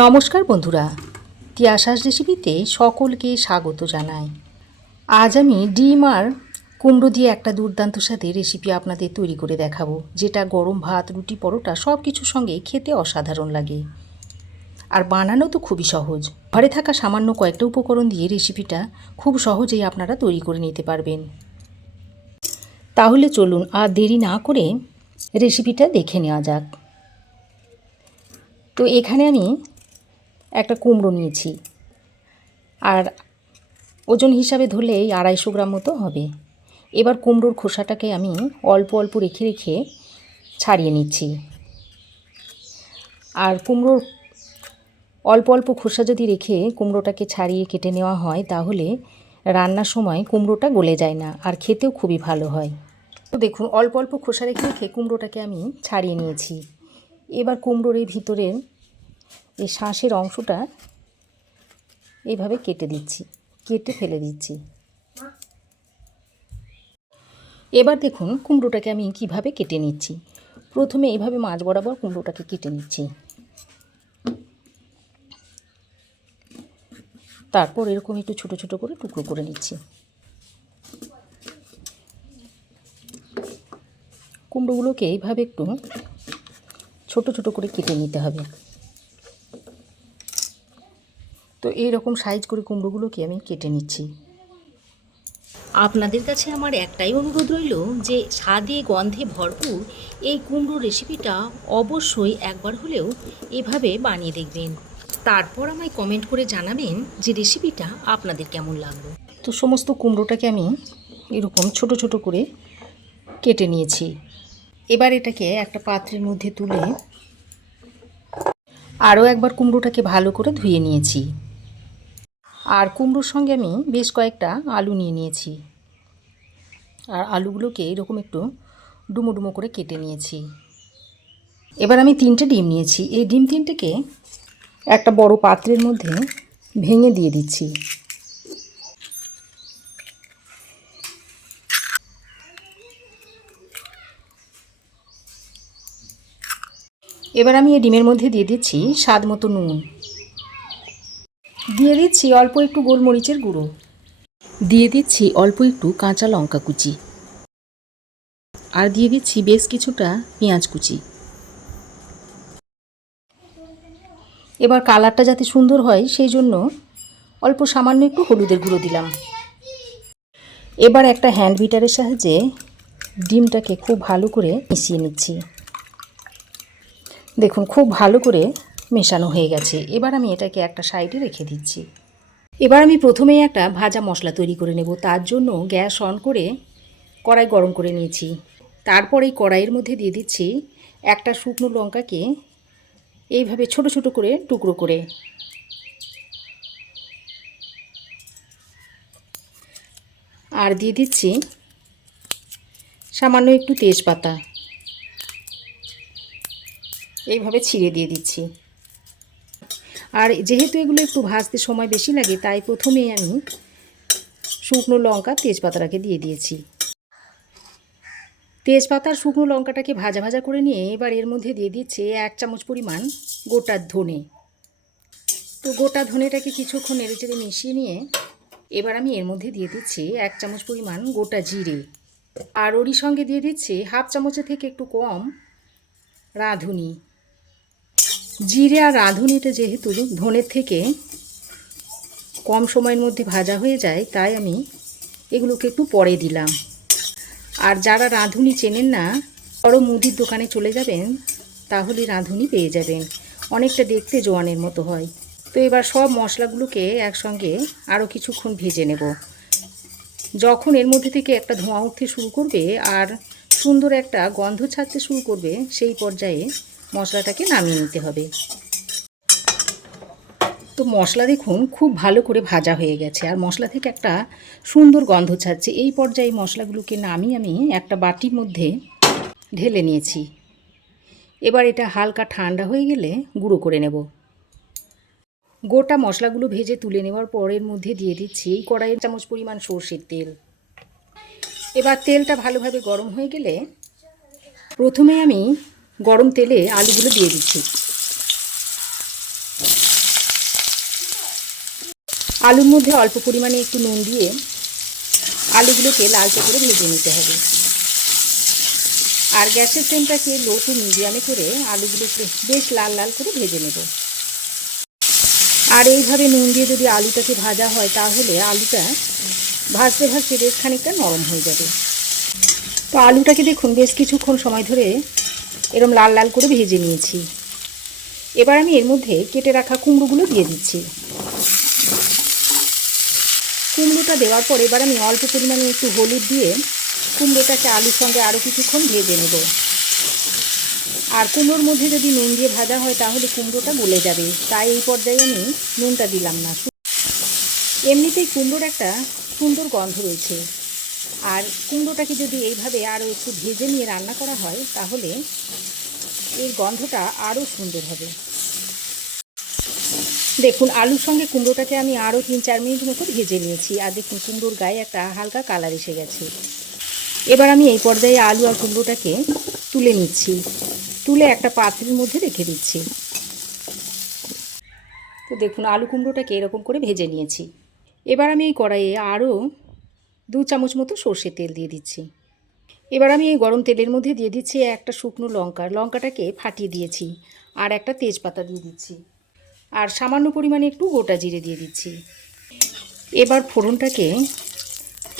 নমস্কার বন্ধুরা, তিয়াশাস রেসিপিতে সকলকে স্বাগত জানাই। আজ আমি ডিম আর কুমড়ো দিয়ে একটা দুর্দান্ত স্বাদের রেসিপি আপনাদের তৈরি করে দেখাবো, যেটা গরম ভাত, রুটি, পরোটা সব কিছুর সঙ্গে খেতে অসাধারণ লাগে। আর বানানো তো খুবই সহজ। ঘরে থাকা সামান্য কয়েকটা উপকরণ দিয়ে রেসিপিটা খুব সহজেই আপনারা তৈরি করে নিতে পারবেন। তাহলে চলুন আর দেরি না করে রেসিপিটা দেখে নেওয়া যাক। তো এখানে আমি একটা কুমড়ো নিয়েছি, আর ওজন হিসাবে ধরলে 250 গ্রাম মতো হবে। এবার কুমড়োর খোসাটাকে আমি অল্প অল্প রেখে রেখে ছাড়িয়ে নিচ্ছি। আর কুমড়োর অল্প অল্প খোসা যদি রেখে কুমড়োটাকে ছাড়িয়ে কেটে নেওয়া হয়, তাহলে রান্নার সময় কুমড়োটা গলে যায় না, আর খেতেও খুবই ভালো হয়। তো দেখুন, অল্প অল্প খোসা রেখে রেখে কুমড়োটাকে আমি ছাড়িয়ে নিয়েছি। এবার কুমড়োর এই ভিতরের এই শাঁসের অংশটা এইভাবে কেটে ফেলে দিচ্ছি। এবার দেখুন কুমড়োটাকে আমি কিভাবে কেটে নিচ্ছি। প্রথমে এইভাবে মাঝ বরাবর কুমড়োটাকে কেটে নিচ্ছি, তারপর এরকম একটু ছোট ছোট করে টুকরো করে নিচ্ছি। কুমড়োগুলোকে এইভাবে একটু ছোট ছোট করে কেটে নিতে হবে। তো এইরকম সাইজ করে কুমড়োগুলোকে আমি কেটে নিচ্ছি। আপনাদের কাছে আমার একটাই অনুরোধ রইল যে স্বাদে গন্ধে ভরপুর এই কুমড়ো রেসিপিটা অবশ্যই একবার হলেও এভাবে বানিয়ে দেখবেন। তারপর আমায় কমেন্ট করে জানাবেন যে রেসিপিটা আপনাদের কেমন লাগলো। তো সমস্ত কুমড়োটাকে আমি এরকম ছোট ছোট করে কেটে নিয়েছি। এবার এটাকে একটা পাত্রের মধ্যে তুলে আরও একবার কুমড়োটাকে ভালো করে ধুয়ে নিয়েছি। আর কুমড়োর সঙ্গে আমি বেশ কয়েকটা আলু নিয়ে নিয়েছি, আর আলুগুলোকে এরকম একটু ডুমো ডুমো করে কেটে নিয়েছি। এবার আমি 3টে ডিম নিয়েছি। এই ডিম 3টেকে একটা বড় পাত্রের মধ্যে ভেঙে দিয়ে দিচ্ছি। এবার আমি এই ডিমের মধ্যে দিয়ে দিচ্ছি স্বাদ মতো নুন, দিয়ে দিচ্ছি অল্প একটু গোলমরিচের গুঁড়ো, দিয়ে দিচ্ছি অল্প একটু কাঁচা লঙ্কা কুচি, আর দিয়ে দিচ্ছি বেশ কিছুটা পেঁয়াজ কুচি। এবার কালারটা যাতে সুন্দর হয় সেই জন্য অল্প সামান্য একটু হলুদের গুঁড়ো দিলাম। এবার একটা হ্যান্ড বিটারের সাহায্যে ডিমটাকে খুব ভালো করে মিশিয়ে নিচ্ছি। দেখুন, খুব ভালো করে মেশানো হয়ে গেছে। এবার আমি এটাকে একটা সাইডে রেখে দিচ্ছি। এবার আমি প্রথমেই একটা ভাজা মশলা তৈরি করে নেব। তার জন্য গ্যাস অন করে কড়াই গরম করে নিয়েছি। তারপর এই কড়াইয়ের মধ্যে দিয়ে দিচ্ছি একটা শুকনো লঙ্কাকে এইভাবে ছোট ছোট করে টুকরো করে, আর দিয়ে দিচ্ছি সামান্য একটু তেজপাতা, এইভাবে ছিঁড়ে দিয়ে দিচ্ছি। আর যেহেতু এগুলো একটু ভাজতে সময় বেশি লাগে, তাই প্রথমেই আমি শুকনো লঙ্কা তেজপাতাটাকে দিয়ে দিয়েছি। তেজপাতার শুকনো লঙ্কাটাকে ভাজা ভাজা করে নিয়ে এবার এর মধ্যে দিয়ে দিচ্ছে 1 চামচ পরিমাণ গোটা ধনে। তো গোটা ধনেটাকে কিছুক্ষণ নেড়েচেড়ে মিশিয়ে নিয়ে এবার আমি এর মধ্যে দিয়ে দিচ্ছি 1 চামচ পরিমাণ গোটা জিরে, আর ওরই সঙ্গে দিয়ে দিচ্ছি হাফ চামচের থেকে একটু কম রাঁধুনি। জিরে আর রাঁধুনিটা যেহেতু ধনের থেকে কম সময়ের মধ্যে ভাজা হয়ে যায়, তাই আমি এগুলোকে একটু পরে দিলাম। আর যারা রাঁধুনি চেনেন না, বড় মুদির দোকানে চলে যাবেন, তাহলে রাঁধুনি পেয়ে যাবেন। অনেকটা দেখতে জোয়ানের মতো হয়। তো এবার সব মশলাগুলোকে একসঙ্গে আরও কিছুক্ষণ ভেজে নেব। যখন এর মধ্যে থেকে একটা ধোঁয়া উঠতে শুরু করবে আর সুন্দর একটা গন্ধ ছাড়তে শুরু করবে, সেই পর্যায়ে মশলাটাকে নামিয়ে নিতে হবে। তো মশলা দেখুন খুব ভালো করে ভাজা হয়ে গেছে, আর মশলা থেকে একটা সুন্দর গন্ধ ছাড়ছে। এই পর্যায়ে মশলাগুলোকে নামিয়ে আমি একটা বাটির মধ্যে ঢেলে নিয়েছি। এবার এটা হালকা ঠান্ডা হয়ে গেলে গুঁড়ো করে নেব। গোটা মশলাগুলো ভেজে তুলে নেওয়ার পর এর মধ্যে দিয়ে দিচ্ছি এই কড়াইয়ের চামচ পরিমাণ সর্ষের তেল। এবার তেলটা ভালোভাবে গরম হয়ে গেলে প্রথমে আমি গরম তেলে আলুগুলো দিয়ে দিচ্ছি। আলুর মধ্যে অল্প পরিমাণে একটু নুন দিয়ে আলুগুলোকে লালচে করে ভেজে নিতে হবে। আর গ্যাসের ফ্লেমটাকে লো টু মিডিয়ামে করে আলুগুলোকে বেশ লাল লাল করে ভেজে নেব। আর এইভাবে নুন দিয়ে যদি আলুটাকে ভাজা হয় তাহলে আলুটা ভাজতে ভাজতে বেশ খানিকটা নরম হয়ে যাবে। তো আলুটাকে দেখুন বেশ কিছুক্ষণ সময় ধরে এরকম লাল লাল করে ভেজে নিয়েছি। এবার আমি এর মধ্যে কেটে রাখা কুমড়োগুলো দিয়ে দিচ্ছি। কুমড়োটা দেওয়ার পর এবার আমি অল্প পরিমাণে একটু হলুদ দিয়ে কুমড়োটাকে আলুর সঙ্গে আরও কিছুক্ষণ ভেজে নেব। আর কুমড়োর মধ্যে যদি নুন দিয়ে ভাজা হয় তাহলে কুমড়োটা গলে যাবে, তাই এই পর্যায়ে আমি নুনটা দিলাম না। এমনিতেই কুমড়োর একটা সুন্দর গন্ধ রয়েছে, আর কুমড়োটাকে যদি এইভাবে আরও একটু ভেজে নিয়ে রান্না করা হয় তাহলে এর গন্ধটা আরও সুন্দর হবে। দেখুন আলুর সঙ্গে কুমড়োটাকে আমি আরও 3-4 মিনিট মতো ভেজে নিয়েছি। আর দেখুন কুমড়োর গায়ে একটা হালকা কালার এসে গেছে। এবার আমি এই পর্যায়ে আলু আর কুমড়োটাকে তুলে নিচ্ছি, তুলে একটা পাত্রের মধ্যে রেখে দিচ্ছি। তো দেখুন আলু কুমড়োটাকে এরকম করে ভেজে নিয়েছি। এবার আমি এই কড়াইয়ে আরও 2 চামচ মতো সর্ষের তেল দিয়ে দিচ্ছি। এবার আমি এই গরম তেলের মধ্যে দিয়ে দিচ্ছি একটা শুকনো লঙ্কাটাকে ফাটিয়ে দিয়েছি, আর একটা তেজপাতা দিয়ে দিচ্ছি, আর সামান্য পরিমাণে একটু গোটা জিরে দিয়ে দিচ্ছি। এবার ফোড়নটাকে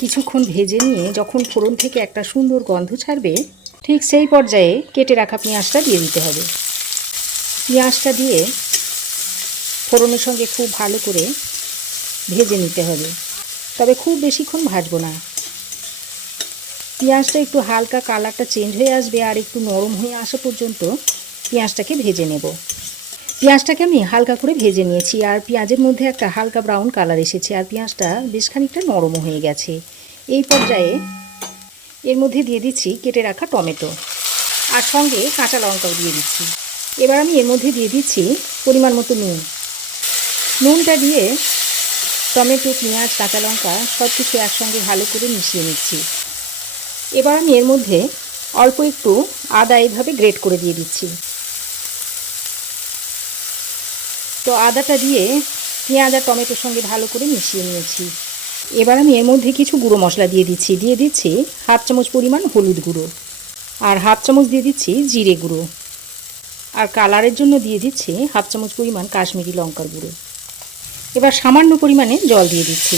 কিছুক্ষণ ভেজে নিয়ে যখন ফোড়ন থেকে একটা সুন্দর গন্ধ ছাড়বে ঠিক সেই পর্যায়ে কেটে রাখা পেঁয়াজটা দিয়ে দিতে হবে। পেঁয়াজটা দিয়ে ফোড়নের সঙ্গে খুব ভালো করে ভেজে নিতে হবে, তবে খুব বেশিক্ষণ ভাজবো না। পেঁয়াজটা একটু হালকা কালারটা চেঞ্জ হয়ে আসবে আর একটু নরম হয়ে আসা পর্যন্ত পেঁয়াজটাকে ভেজে নেব। পেঁয়াজটাকে আমি হালকা করে ভেজে নিয়েছি, আর পেঁয়াজের মধ্যে একটা হালকা ব্রাউন কালার এসেছে, আর পেঁয়াজটা বেশ খানিকটা নরমও হয়ে গেছে। এই পর্যায়ে এর মধ্যে দিয়ে দিচ্ছি কেটে রাখা টমেটো, আর সঙ্গে কাঁচা লঙ্কাও দিয়ে দিচ্ছি। এবার আমি এর মধ্যে দিয়ে দিচ্ছি পরিমাণ মতো নুনটা দিয়ে টমেটো, পেঁয়াজ, কাঁচা লঙ্কা সব কিছু একসঙ্গে ভালো করে মিশিয়ে নিচ্ছি। এবার আমি এর মধ্যে অল্প একটু আদা এইভাবে গ্রেট করে দিয়ে দিচ্ছি। তো আদাটা দিয়ে পেঁয়াজ আর টমেটোর সঙ্গে ভালো করে মিশিয়ে নিয়েছি। এবার আমি এর মধ্যে কিছু গুঁড়ো মশলা দিয়ে দিচ্ছি। 1/2 চামচ পরিমাণ হলুদ গুঁড়ো, আর 1/2 চামচ দিয়ে দিচ্ছি জিরে গুঁড়ো, আর কালারের জন্য দিয়ে দিচ্ছি 1/2 চামচ পরিমাণ কাশ্মীরি লঙ্কার গুঁড়ো। এবার সামান্য পরিমাণে জল দিয়ে দিচ্ছি,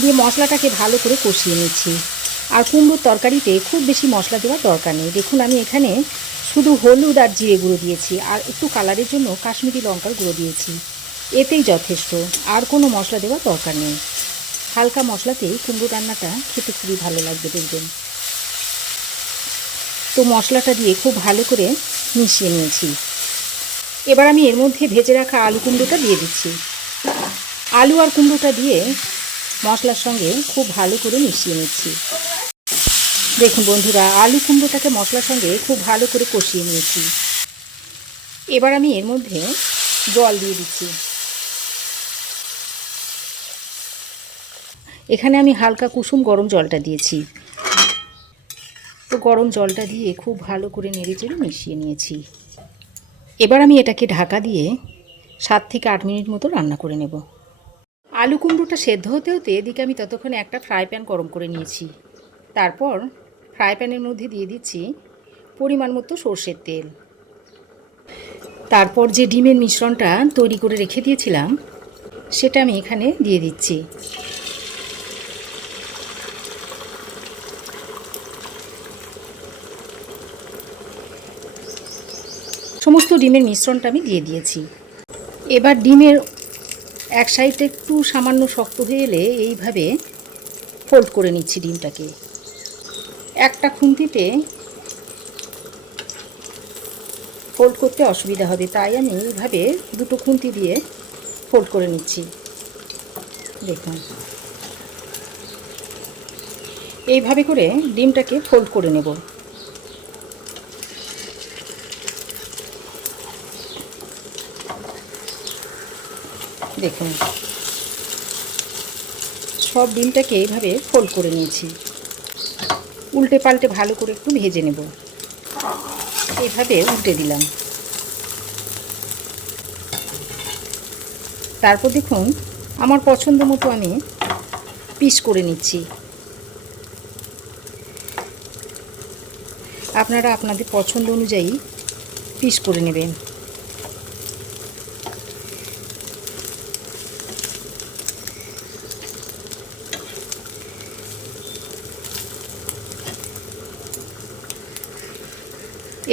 দিয়ে মশলাটাকে ভালো করে কষিয়ে নিচ্ছি। আর কুমড়োর তরকারিতে খুব বেশি মশলা দেওয়ার দরকার নেই। দেখুন আমি এখানে শুধু হলুদ আর জিরে গুঁড়ো দিয়েছি, আর একটু কালারের জন্য কাশ্মীরি লঙ্কার গুঁড়ো দিয়েছি, এতেই যথেষ্ট। আর কোনো মশলা দেওয়ার দরকার নেই। হালকা মশলাতেই কুমড়ো রান্নাটা খেতে খুবই ভালো লাগবে দেখবেন। তো মশলাটা দিয়ে খুব ভালো করে মিশিয়ে নিয়েছি। এবার আমি এর মধ্যে ভেজে রাখা আলু কুমড়োটা দিয়ে দিচ্ছি। আলু আর কুমড়োটা দিয়ে মশলার সঙ্গে খুব ভালো করে মিশিয়ে নিচ্ছি। দেখুন বন্ধুরা, আলু কুমড়োটাকে মশলার সঙ্গে খুব ভালো করে কষিয়ে নিয়েছি। এবার আমি এর মধ্যে জল দিয়ে দিচ্ছি। এখানে আমি হালকা কুসুম গরম জলটা দিয়েছি। তো গরম জলটা দিয়ে খুব ভালো করে নেড়েচেড়ে মিশিয়ে নিয়েছি। এবার আমি এটাকে ঢাকা দিয়ে 7 থেকে 8 মিনিট মতো রান্না করে নেব। আলু কুমড়োটা সেদ্ধ হতে হতে এদিকে আমি ততক্ষণে একটা ফ্রাই প্যান গরম করে নিয়েছি। তারপর ফ্রাই প্যানের মধ্যে দিয়ে দিচ্ছি পরিমাণ মতো সর্ষের তেল। তারপর যে ডিমের মিশ্রণটা তৈরি করে রেখে দিয়েছিলাম সেটা আমি এখানে দিয়ে দিচ্ছি। সমস্ত ডিমের মিশ্রণটা আমি দিয়ে দিয়েছি। এবার ডিমের এক সাইডটা একটু সামান্য শক্ত হয়ে এলে এইভাবে ফোল্ড করে নিচ্ছি ডিমটাকে। একটা খুন্তিতে ফোল্ড করতে অসুবিধা হবে, তাই আমি এইভাবে দুটো খুন্তি দিয়ে ফোল্ড করে নিচ্ছি। দেখুন এইভাবে করে ডিমটাকে ফোল্ড করে নেব। দেখুন সব ডিমটাকে এইভাবে ফোল্ড করে নিয়েছি। উল্টে পাল্টে ভালো করে একটু ভেজে নেব। এইভাবে উল্টে দিলাম। তারপর দেখুন আমার পছন্দ মতো আমি পিস করে নিচ্ছি। আপনারা আপনাদের পছন্দ অনুযায়ী পিস করে নেবেন।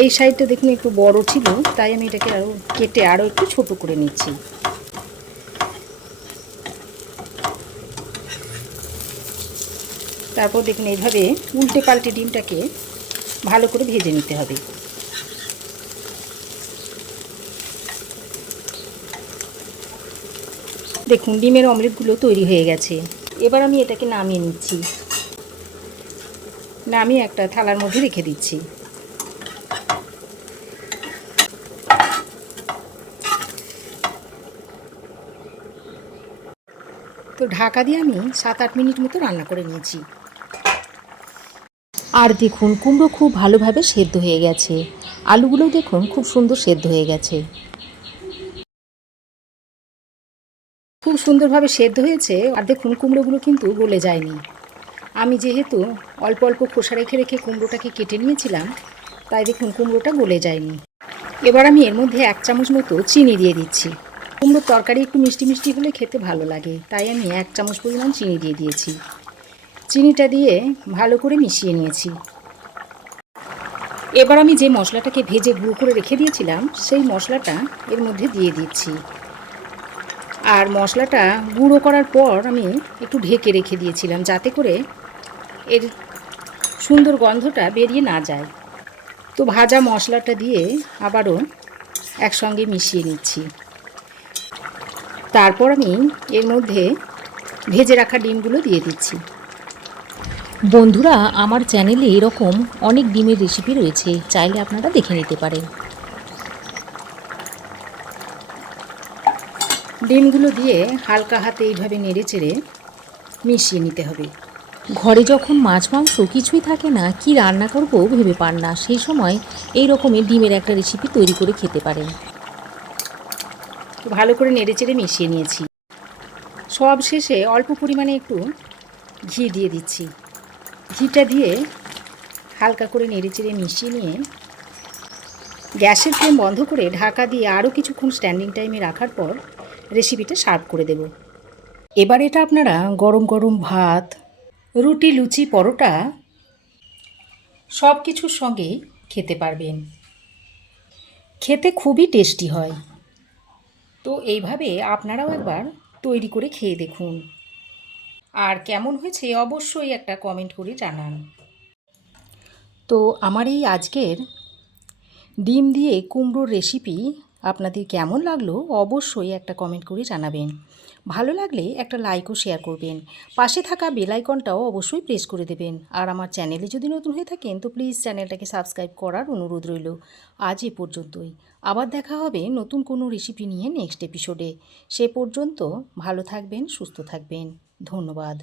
এই সাইডটা দেখুন একটু বড় ছিল, তাই আমি এটাকে আরও কেটে আরও একটু ছোট করে নিচ্ছি। তারপর দেখুন এইভাবে উল্টে পাল্টে ডিমটাকে ভালো করে ভেজে নিতে হবে। দেখুন ডিমের অমলেটগুলো তৈরি হয়ে গেছে। এবার আমি এটাকে নামিয়ে নিচ্ছি। নামিয়ে একটা থালার মধ্যে রেখে দিচ্ছি। তো ঢাকা দিয়ে আমি 7-8 মিনিট মতো রান্না করে নিয়েছি। আর দেখুন কুমড়ো খুব ভালোভাবে সেদ্ধ হয়ে গেছে। আলুগুলোও দেখুন খুব সুন্দর সেদ্ধ হয়ে গেছে। খুব সুন্দরভাবে সেদ্ধ হয়েছে। আর দেখুন কুমড়োগুলো কিন্তু গলে যায়নি। আমি যেহেতু অল্প অল্প খোসা রেখে রেখে কুমড়োটাকে কেটে নিয়েছিলাম, তাই দেখুন কুমড়োটা গলে যায়নি। এবার আমি এর মধ্যে 1 চামচ মতো চিনি দিয়ে দিচ্ছি। কুমড়োর তরকারি একটু মিষ্টি মিষ্টি হলে খেতে ভালো লাগে, তাই আমি 1 চামচ পরিমাণ চিনি দিয়ে দিয়েছি। চিনিটা দিয়ে ভালো করে মিশিয়ে নিয়েছি। এবার আমি যে মশলাটাকে ভেজে গুঁড়ো করে রেখে দিয়েছিলাম, সেই মশলাটা এর মধ্যে দিয়ে দিচ্ছি। আর মশলাটা গুঁড়ো করার পর আমি একটু ঢেকে রেখে দিয়েছিলাম, যাতে করে এর সুন্দর গন্ধটা বেরিয়ে না যায়। তো ভাজা মশলাটা দিয়ে আবারও একসঙ্গে মিশিয়ে নিচ্ছি। তারপর আমি এর মধ্যে ভেজে রাখা ডিমগুলো দিয়ে দিচ্ছি। বন্ধুরা, আমার চ্যানেলে এরকম অনেক ডিমের রেসিপি রয়েছে, চাইলে আপনারা দেখে নিতে পারেন। ডিমগুলো দিয়ে হালকা হাতে এইভাবে নেড়ে চেড়ে মিশিয়ে নিতে হবে। ঘরে যখন মাছ মাংস কিছুই থাকে না, কি রান্না করব ভেবে পান না, সেই সময় এই রকমের ডিমের একটা রেসিপি তৈরি করে খেতে পারেন। ভালো করে নেড়ে চেড়ে মিশিয়ে নিয়েছি। সব শেষে অল্প পরিমাণে একটু ঘি দিয়ে দিচ্ছি। ঘিটা দিয়ে হালকা করে নেড়ে চেড়ে মিশিয়ে নিয়ে গ্যাসের ফ্লেম বন্ধ করে ঢাকা দিয়ে আরও কিছুক্ষণ স্ট্যান্ডিং টাইমে রাখার পর রেসিপিটা সার্ভ করে দেব। এবার এটা আপনারা গরম গরম ভাত, রুটি, লুচি, পরোটা সব কিছুর সঙ্গেই খেতে পারবেন। খেতে খুবই টেস্টি হয়। তো এইভাবে আপনারাও একবার তৈরি করে খেয়ে দেখুন। আর কেমন হয়েছে অবশ্যই একটা কমেন্ট করে জানান। তো আমার এই আজকের ডিম দিয়ে কুমড়োর রেসিপি আপনাদের কেমন লাগলো অবশ্যই একটা কমেন্ট করে জানাবেন। ভালো লাগলে একটা লাইক ও শেয়ার করবেন। পাশে থাকা বেল আইকনটাও অবশ্যই প্রেস করে দেবেন। আর আমার চ্যানেলে যদি নতুন হয়ে থাকেন তো প্লিজ চ্যানেলটাকে সাবস্ক্রাইব করার অনুরোধ রইল। আজ এ পর্যন্তই। আবার দেখা হবে নতুন কোনো রেসিপি নিয়ে নেক্সট এপিসোডে। সে পর্যন্ত ভালো থাকবেন, সুস্থ থাকবেন। ধন্যবাদ।